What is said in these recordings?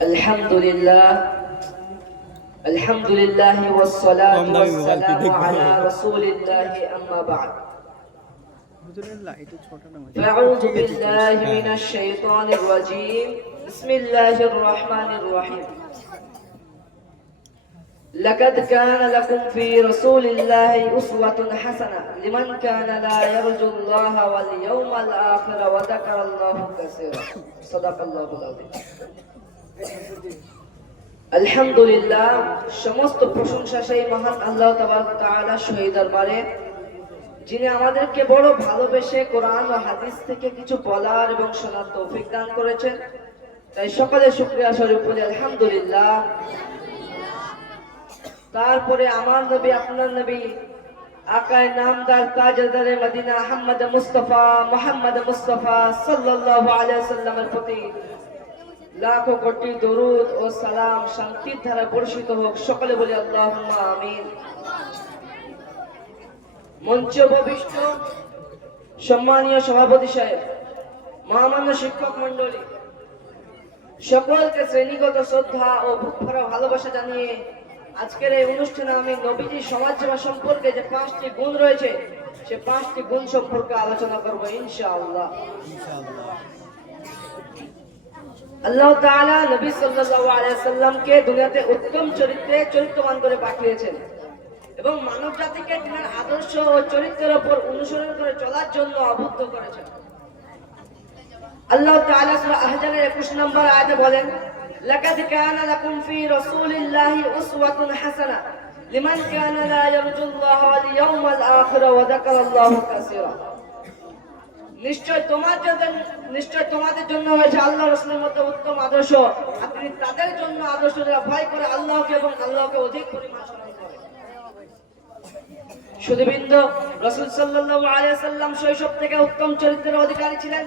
الحمد لله والصلاة والسلام على رسول الله أما بعد فأعوذ بالله من الشيطان الرجيم بسم الله الرحمن الرحيم لقد كان لكم في رسول الله أسوة حسنة لمن كان لا يرجو الله واليوم الآخر وذكر الله كثيرا صدق الله العظيم আলহামদুলিল্লাহ, সমস্ত প্রশংসা সেই মহান আল্লাহ তাবারক ওয়া তাআলার সহিত দরবারে, যিনি আমাদেরকে বড় ভালোবেসে কোরআন ও হাদিস থেকে কিছু বলার এবং শোনার তৌফিক দান করেছেন। তাই সকলে শুকরিয়া স্বরূপ বলি আলহামদুলিল্লাহ। তারপরে আমার নবী, আপনার নবী, আকায়ে নামদার তাজদারে মদিনা মুহাম্মদ মুস্তাফা সাল্লাল্লাহু আলাইহি ওয়াসাল্লামের প্রতি লাখো কোটি দরুদ ও সালাম শান্তির ধারা বর্ষিত হোক। সকলে বলি আল্লাহুম্মা আমিন। মঞ্চে উপবিষ্ট সম্মানীয় সভাপতি সাহেব, মহামান্য শিক্ষক মন্ডলী, সকলকে শ্রেণীগত শ্রদ্ধা ও বুকভরা ভালোবাসা জানিয়ে আজকের এই অনুষ্ঠানে আমি নবীজি সমাজসেবা সম্পর্কে যে 5টি গুণ রয়েছে, সে 5টি গুণ সম্পর্কে আলোচনা করব ইনশাআল্লাহ। আল্লাহ তাআলা নবী সাল্লাল্লাহু আলাইহি সাল্লামকে দুনিয়াতে উত্তম চরিত্রে চরিত্রবান করে পাঠিয়েছেন এবং মানব জাতিকে তিনার আদর্শ ও চরিত্রের উপর অনুসরণ করে চলার জন্য আবদ্ধ করেছেন। আল্লাহ তাআলা সূরা আহজাবের 21 নম্বর আয়াতে বলেন, লাকাদ কানা লাকুম ফি রাসূলিল্লাহি উসওয়াতুন হাসানাহ লিমান কানা লা ইয়ারজুল্লাহ ওয়াল ইয়াউমাল আখির ওয়া যাকারাল্লাহু কাসীরা। নিশ্চয় তোমাদের জন্য হয়েছে আল্লাহ রাসূলের মধ্যে উত্তম আদর্শ, আপনি তাদের জন্য আদর্শ যারা ভয় করে আল্লাহকে এবং আল্লাহকে অধিক পরিমাণ স্মরণ করে। শুধুবৃন্দ, রাসূল সাল্লাল্লাহু আলাইহি ওয়াসাল্লাম শৈশব থেকে উত্তম চরিত্রের অধিকারী ছিলেন।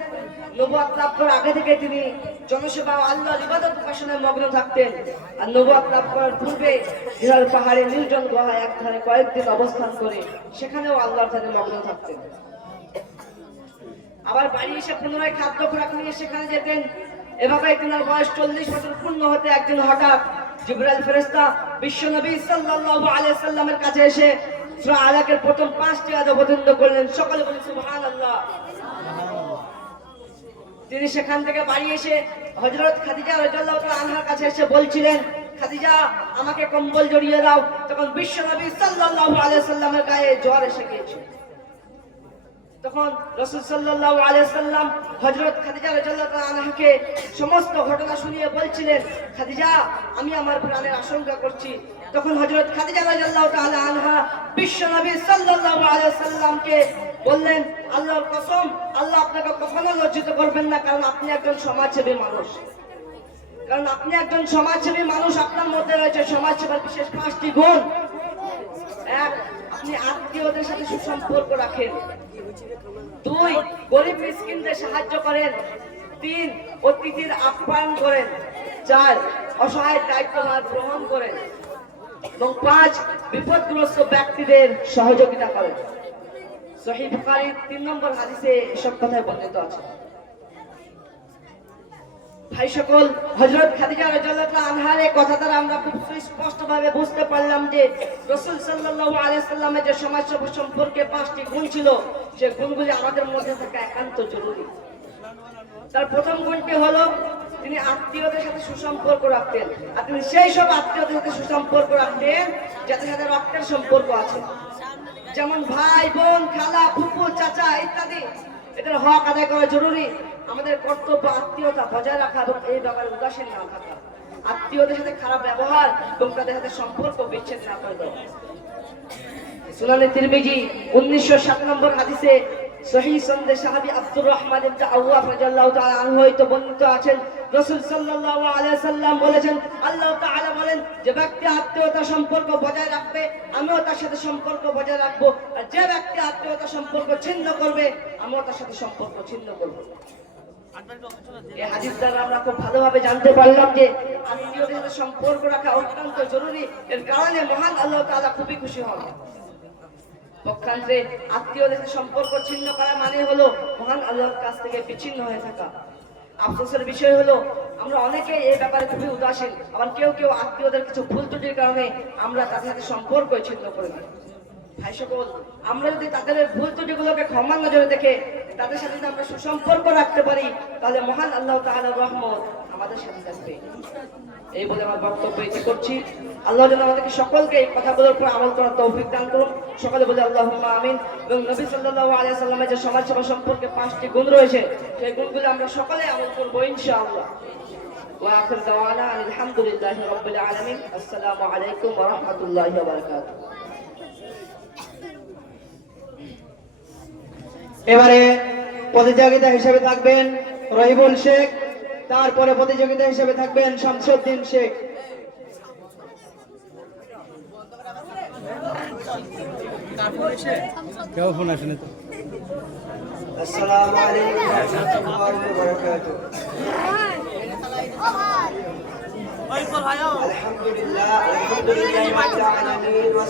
নবুয়ত লাভ করার আগে থেকে তিনি জনসেবা ও আল্লাহর ইবাদত উপাসনায় মগ্ন থাকতেন। আর নবুয়ত লাভ করার পূর্বে হিরাল পাহাড়ে নির্জন গুহায় একধারে কয়েকদিন অবস্থান করে সেখানেও আল্লাহর ধারে মগ্ন থাকতেন। আবার বাড়ি এসে পুনরায় খাদ্য খোরাক নিয়ে সেখানে যেতেন। এভাবে তিনার বয়স 40 বছর পূর্ণ হতে একদিন হঠাৎ জিবরাইল ফেরেশতা বিশ্বনবী সাল্লাল্লাহু আলাইহি সাল্লামের কাছে এসে সূরা আলাকের প্রথম 5টি আয়াত অবতীর্ণ করলেন। সকলে বলি সুবহানাল্লাহ। তিনি সেখান থেকে বাড়ি এসে হযরত খাদিজা রাদিয়াল্লাহু তাআলা আনহার কাছে এসে বলছিলেন, খাদিজা আমাকে কম্বল জড়িয়ে দাও। তখন বিশ্বনবী সাল্লাল্লাহু আলাইহি সাল্লামের গায়ে জ্বর এসে গিয়েছিল। তখন রাসূল সাল্লাল্লাহু আলাইহি সাল্লাম হযরত খাদিজা রাদিয়াল্লাহু তাআলা আনহাকে সমস্ত ঘটনা শুনিয়ে বলছিলেন, খাদিজা আমি আমার প্রাণের আশঙ্কা করছি। তখন হযরত খাদিজা রাদিয়াল্লাহু তাআলা আনহা বিশ্বনবী সাল্লাল্লাহু আলাইহি সাল্লামকে বললেন, আল্লাহর কসম, আল্লাহ আপনাকে কখনো লজ্জিত করবেন না, কারণ আপনি একজন সমাজসেবী মানুষ। আপনার মধ্যে রয়েছে সমাজসেবার বিশেষ 5টি গুণ। 1, আপনি আত্মীয়দের সাথে সুসম্পর্ক রাখেন। 2, গরিব মিসকিনদের সাহায্য করেন। 3, অতিথির আপ্যায়ন করেন। 4, অসহায় দায়িত্বভার গ্রহণ করেন। এবং 5, বিপদগ্রস্ত ব্যক্তিদের সহযোগিতা করেন। সহিহ বুখারীর 3 নম্বর হাদিসে এসব কথাই বর্ণিত আছে। ভাই সকল, হযরত খাদিজা রাদিয়াল্লাহু তাআলা আনহার এই কথা দ্বারা আমরা খুব স্পষ্টভাবে বুঝতে পারলাম যে রাসূল সাল্লাল্লাহু আলাইহি সাল্লামের যে সমাজসেবা সম্পর্কে 5টি গুণ ছিল, সেই গুণগুলি আমাদের মধ্যে থাকা একান্ত জরুরি। তার প্রথম গুণটি হলো তিনি আত্মীয়দের সাথে সুসম্পর্ক রাখতেন। আর তিনি সেই সব আত্মীয়দের সাথে সুসম্পর্ক রাখতেন যাদের সাথে রক্তের সম্পর্ক আছে, যেমন ভাই, বোন, খালা, ফুফু, চাচা ইত্যাদি। এটার হক আদায় করা জরুরি। আমাদের কর্তব্য আত্মীয়তা বজায় রাখা এবং এই ব্যাপারে উদাসীন না থাকা। আত্মীয়দের সাথে খারাপ ব্যবহার এবং তাদের সাথে সম্পর্ক বিচ্ছেদ না করে দেওয়া। সুনানে তিরমিজি 1907 নম্বর হাদিসে সহিহ সনদে সাহাবী আব্দুর রহমান ইবনে আওয়াফ রাদিয়াল্লাহু তাআলা আনহু হইতে বর্ণিত আছেন, রাসূল সাল্লাল্লাহু আলাইহি সাল্লাম বলেছেন, আল্লাহ তাআলা বলেন, যে ব্যক্তি আত্মীয়তা সম্পর্ক বজায় রাখবে আমিও তার সাথে সম্পর্ক বজায় রাখবো, আর যে ব্যক্তি আত্মীয়তা সম্পর্ক ছিন্ন করবে আমিও তার সাথে সম্পর্ক ছিন্ন করব। এই হাদিস দ্বারা আমরা খুব ভালোভাবে জানতে পারলাম যে আত্মীয়দের সাথে সম্পর্ক রাখা অত্যন্ত জরুরি। এর কারণে মহান আল্লাহ তাআলা খুবই খুশি হন। পক্ষান্তরে আত্মীয়দের সাথে সম্পর্ক ছিন্ন করা মানে হলো মহান আল্লাহর কাছ থেকে বিচ্ছিন্ন হয়ে থাকা। আফসোসের বিষয় হলো আমরা অনেকে এই ব্যাপারে খুবই উদাসীন, আবার কেউ কেউ আত্মীয়দের কিছু ভুল ত্রুটির কারণে আমরা তাদের সাথে সম্পর্ক ছিন্ন করে দিই। ভাই সকল, আমরা যদি তাদের ভুল ত্রুটিগুলোকে ক্ষমার নজরে দেখে তাদের সাথে যদি আমরা সুসম্পর্ক রাখতে পারি, তাহলে মহান আল্লাহ তাআলার রহমত আমাদের সাথে থাকবে। এই বলে আমার বক্তব্য এটি করছি। আল্লাহ যেন আমাদেরকে সকলকে এই কথাগুলোর উপর আমল করার তৌফিক দান করুন। সকলে বলে আল্লাহুম্মা আমিন। এবং নবী সাল্লাল্লাহু আলাইহি ওয়াসাল্লামের যে সমাজ সেবা সম্পর্কে 5টি গুণ রয়েছে, সেই গুণগুলো আমরা সকলে আমল করব ইনশাআল্লাহ। ওয়া আখির দাওয়ানা আলহামদুলিল্লাহি রাব্বিল আলামিন। আসসালামু আলাইকুম ওয়া রাহমাতুল্লাহি ওয়া বারাকাতুহু। এবারে প্রতিযোগিতা হিসেবে থাকবেন রহিবুল শেখ, তারপরে প্রতিযোগিতা হিসেবে থাকবেন শামসুদ্দিন শেখ। কেউ ফোন আসেনি তো। আসসালামু আলাইকুম ওয়া রাহমাতুল্লাহি ওয়া বারাকাতুহু। আলহামদুলিল্লাহ রাব্বিল আলামিন ওয়া